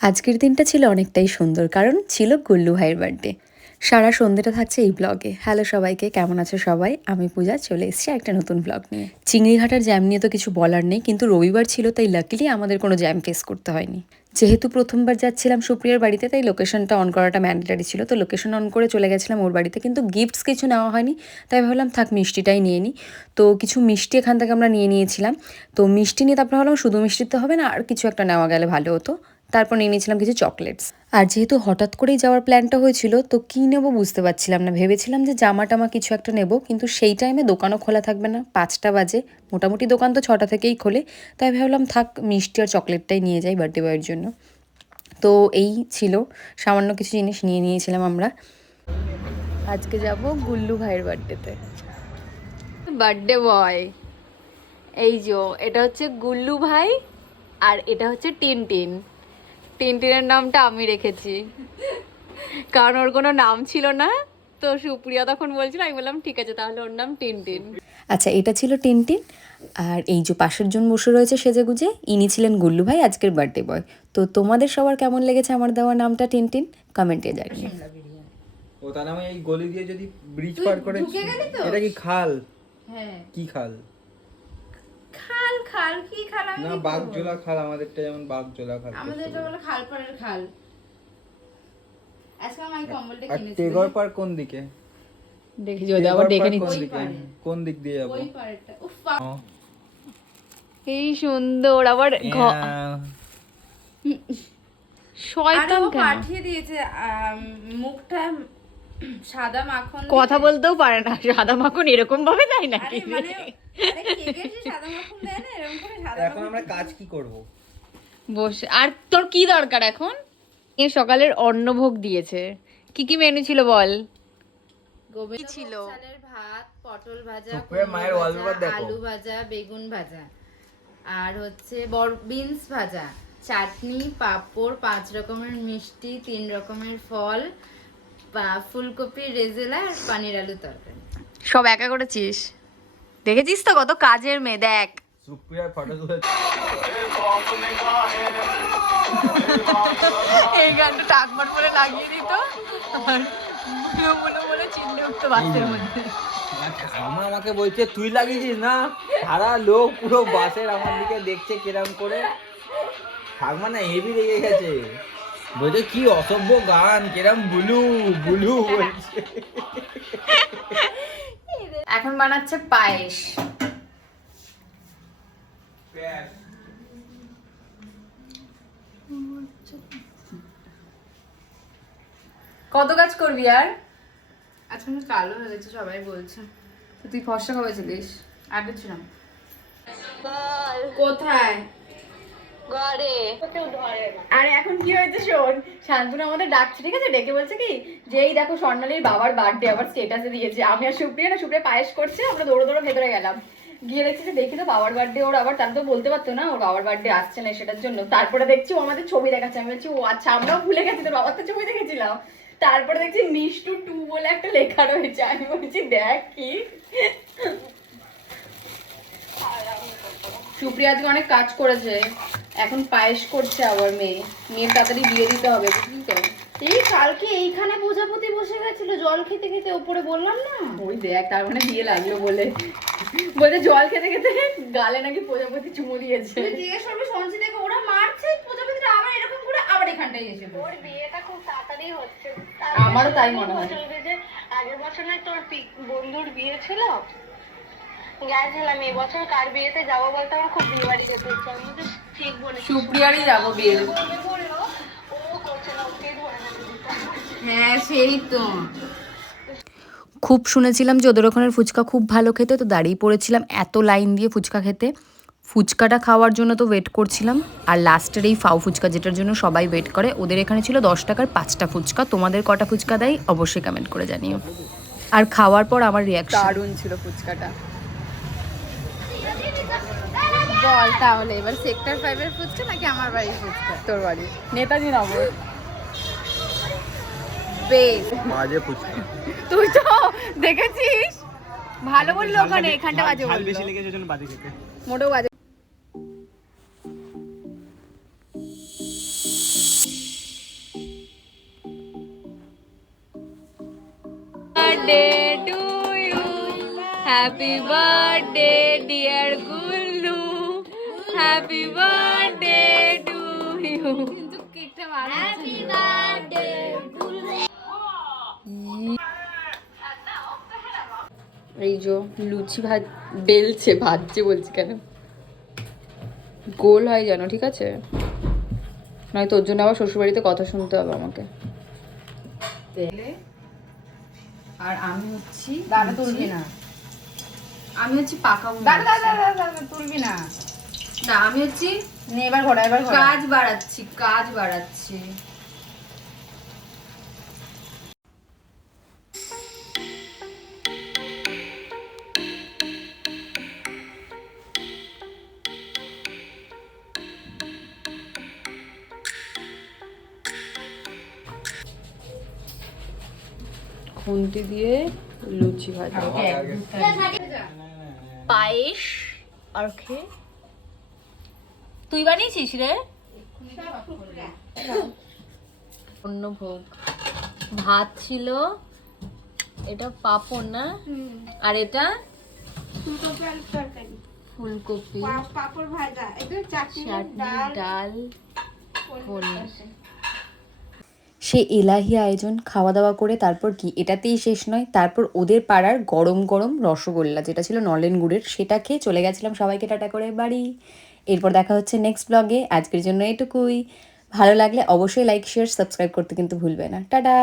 আজকের দিনটা ছিল অনেকটাই সুন্দর, কারণ ছিল গুল্লু ভাইয়ের বার্থডে। সারা সন্ধ্যেটা থাকছে এই ব্লগে। হ্যালো সবাইকে, কেমন আছো সবাই? আমি পূজা, চলে এসেছি একটা নতুন ব্লগ নিয়ে। চিংড়িঘাটার জ্যাম নিয়ে তো কিছু বলার নেই, কিন্তু রবিবার ছিল তাই লাকিলি আমাদের কোনো জ্যাম ফেস করতে হয়নি। যেহেতু প্রথমবার যাচ্ছিলাম সুপ্রিয়ার বাড়িতে, তাই লোকেশনটা অন করাটা ম্যান্ডেটারি ছিল। তো লোকেশন অন করে চলে গেছিলাম ওর বাড়িতে, কিন্তু গিফটস কিছু নেওয়া হয়নি। তাই ভাবলাম থাক, মিষ্টিটাই নিয়ে নিই। তো কিছু মিষ্টি এখান থেকে আমরা নিয়ে নিয়েছিলাম। তো মিষ্টি নিয়ে তারপরে ভাবলাম শুধু মিষ্টিতে হবে না, আর কিছু একটা নেওয়া গেলে ভালো হতো। তারপর নিয়ে নিয়েছিলাম কিছু চকলেটস। আর যেহেতু হঠাৎ করেই যাওয়ার প্ল্যানটা হয়েছিল, তো কী নেবো বুঝতে পারছিলাম না। ভেবেছিলাম যে জামা টামা কিছু একটা নেব, কিন্তু সেই টাইমে দোকানও খোলা থাকবে না, 5টা বাজে। মোটামুটি দোকান তো 6টা থেকেই খোলে। তাই ভাবলাম থাক, মিষ্টি আর চকলেটটাই নিয়ে যাই বার্থডে বয়ের জন্য। তো এই ছিল, সামান্য কিছু জিনিস নিয়ে নিয়েছিলাম আমরা। আজকে যাব গুল্লু ভাইয়ের বার্থডেতে। বার্থডে বয় এই যে, এটা হচ্ছে গুল্লু ভাই, আর এটা হচ্ছে টিনটিন। টিনটিনের নামটা আমি রেখেছি, কারণ ওর কোনো নাম ছিল না। তো সুপ্রিয়া তখন বলছিল, আমি বললাম ঠিক আছে তাহলে ওর নাম টিনটিন। আচ্ছা, এটা ছিল টিনটিন। আর এই যে পাশের জন বসে রয়েছে সেজে গুজে, ইনি ছিলেন গুল্লু ভাই, আজকের বার্থডে বয়। তো তোমাদের সবার কেমন লেগেছে আমার দেওয়া নামটা টিনটিন? কমেন্টে জানিও। ও তার নামে এই গলি দিয়ে যদি ব্রিজ পার করে, এটা কি খাল? হ্যাঁ, কি খাল? খাল খাল কি খাল? আমি না, বাগজোলা খাল। আমাদেরটা যেমন বাগজোলা খাল, আমাদের এটা বলে খালপাড়ের খাল। আজকে আমি কম্বলটা আর কিনেছি। টেগর পার্ক কোন দিকে? দেখি যদি আবার দেখে নিচ্ছি কোন দিক দিয়ে যাব? ওই পাড়টা। উফ, এই সুন্দর আবার শয়তান আরে ও কেন পাঠিয়ে দিয়েছে মুখটা সাদা মাখন কথা দিয়ে। বলতেও পারে না, সাদা মাখন এরকম ভাবে দেয় না। আরে মানে আরে কেকের যে সাদা মাখন দেয় না, এরকম করে সাদা এখন আমরা কাজ কি করব? বসে আর তোর কি দরকার এখন? এ সকালের অন্নভোগ দিয়েছে। কি কি মেনু ছিল বল? গোবিন্দ ছিল? চালের ভাত, পটল ভাজা, সুপ্রিয়ার কুমড়ো মায়ের ভাজা, ওয়ালপেপার দেখো। আলু ভাজা, বেগুন ভাজা, আর হচ্ছে বিনস ভাজা, চাটনি, পাঁপড়, 5 রকমের মিষ্টি, 3 রকমের ফল, ফুলকপি রেজেলা আর পানির আলু তরকারি। সব একা করেছিস? দেখেছিস তো কত কাজের মেয়ে, দেখ। সুপ্রিয়ার ফটো তুলে এই গানটা টাকমার বলে লাগিয়ে দিত, আর মুলো মুলো বলে চিল্লে উঠতো বাসের মধ্যে। আমার আমাকে বলছে তুই লাগিয়েছিস না? সারা লোক পুরো বাসের আমার দিকে দেখছে কিরম করে। ঠাকমা না হেভি লেগে গেছে, বলছে কি অসভ্য গান, কিরম বুলু বুলু বলছে। এখন বানাচ্ছে পায়েস। কত কাজ করবি আর? আজকে আমি কালো হয়ে গেছে, সবাই বলছে। তুই ফর্সা কবে ছিলিস? আগে ছিলাম কোথায়? ঘরে। আরে এখন কি হয়েছে শোন, শান্তনু আমাদের ডাকছে, ঠিক আছে? ডেকে বলছে কি যে এই দেখো স্বর্ণালীর বাবার বার্থডে, আবার স্টেটাসে দিয়েছে। আমি আর সুপ্রিয়া, না সুপ্রিয়া পায়েস করছে, আমরা দৌড়ে দৌড়ে ভেতরে গেলাম। গিয়ে দেখছি যে দেখি তো বাবার বার্থডে ওর, আবার তার তো বলতে পারতো না ওর বাবার বার্থডে আসছে না সেটার জন্য। তারপরে দেখছি ও আমাদের ছবি দেখাচ্ছে। আমি বলছি ও আচ্ছা, আমরাও ভুলে গেছি তোর বাবার তো ছবি দেখেছিলাম। তারপরে দেখছি মিষ্টু 2 বলে একটা লেখা রয়েছে। আমি বলছি দেখ কি। সুপ্রিয়া আজকে অনেক কাজ করেছে, এখন পায়েস করছে আবার মেয়ে। মেয়ের তাড়াতাড়ি বিয়ে দিতে হবে, বুঝলি তো? এই কালকে এইখানে প্রজাপতি বসে গেছিল জল খেতে খেতে, উপরে বললাম না? ওই দেখ, তার মানে বিয়ে লাগলো বলে বলতে জল খেতে খেতে গালে নাকি প্রজাপতি চুমু দিয়েছে। তুই জিজ্ঞেস করবি সঞ্চিতাকে, ওরা মারছে প্রজাপতিটা আবার এরকম করে আবার এখানটায় এসে ওর বিয়েটা খুব তাড়াতাড়ি হচ্ছে। আমারও তাই মনে হয়। চলবে যে আগের বছর না তোর বন্ধুর বিয়ে ছিল, গেছিলাম। এবছর কার বিয়েতে যাবো বলতে আমার খুব বিয়ে বাড়ি যেতে ইচ্ছা। আমি তো ঠিক বলেছি, সুপ্রিয়ারই যাবো বিয়ে। ও করছে না, ওকেই ধরে নেবে। হ্যাঁ সেই তো। খুব শুনেছিলাম যে ওদের ওখানের ফুচকা খুব ভালো খেতে, তো দাঁড়িয়ে পড়েছিলাম এত লাইন দিয়ে ফুচকা খেতে। ফুচকাটা খাওয়ার জন্য তো ওয়েট করছিলাম। আর লাস্টের এই ফাউ ফুচকা, যেটার জন্য সবাই ওয়েট করে, ওদের এখানে ছিল 10 টাকার 5টা ফুচকা। তোমাদের কটা ফুচকা দেয় অবশ্যই কমেন্ট করে জানিও। আর খাওয়ার পর আমার রিয়াকশন দারুণ ছিল ফুচকাটা। বল তাহলে এবার সেক্টর 5 এর ফুচকা নাকি আমার বাড়ির ফুচকা? তোর বাড়ি নেতাজি নগর। বেশ, বাজে ফুচকা। তুই তো দেখেছিস, ভালো বললো ওখানে, এখানটা বাজে বললো। বেশি লেগেছে জন্য বাজে খেতে। মোটেও বাজে। Birthday to you, happy birthday dear Gullu, happy birthday to you. এই যে লুচি বেলছে, ভাজছে বলছি কেন, গোল হয় যেন, ঠিক আছে? নয়তো ওর জন্য আবার শ্বশুরবাড়িতে কথা শুনতে হবে আমাকে। আর আমি হচ্ছি দাদা তুলবি না, আমি হচ্ছি পাকা দাদা তুলবি না, না, আমি হচ্ছি নে এবার ঘোরা, এবার ঘোরা। কাজ বাড়াচ্ছি। খুন্তি দিয়ে লুচি ভাজা, পায়েস আর খেয়ে। তুই বানিয়েছিস রে? অন্য ভোগ, ভাত ছিল, এটা পাপড় না, আর এটা ফুলকপি, পাপড় ভাজা, এটা চাটনি, চাটনি, ডাল, পনির। সে এলাহি আয়োজন, খাওয়া দাওয়া করে তারপর কি এটাতেই শেষ নয়, তারপর ওদের পাড়ার গরম গরম রসগোল্লা যেটা ছিল নলেন গুড়ের, সেটা খেয়ে চলে গেছিলাম সবাইকে টাটা করে বাড়ি। এরপর দেখা হচ্ছে নেক্সট ব্লগে, আজকের জন্য এটুকুই। ভালো লাগলে অবশ্যই লাইক শেয়ার সাবস্ক্রাইব করতে কিন্তু ভুলবে না। টাটা।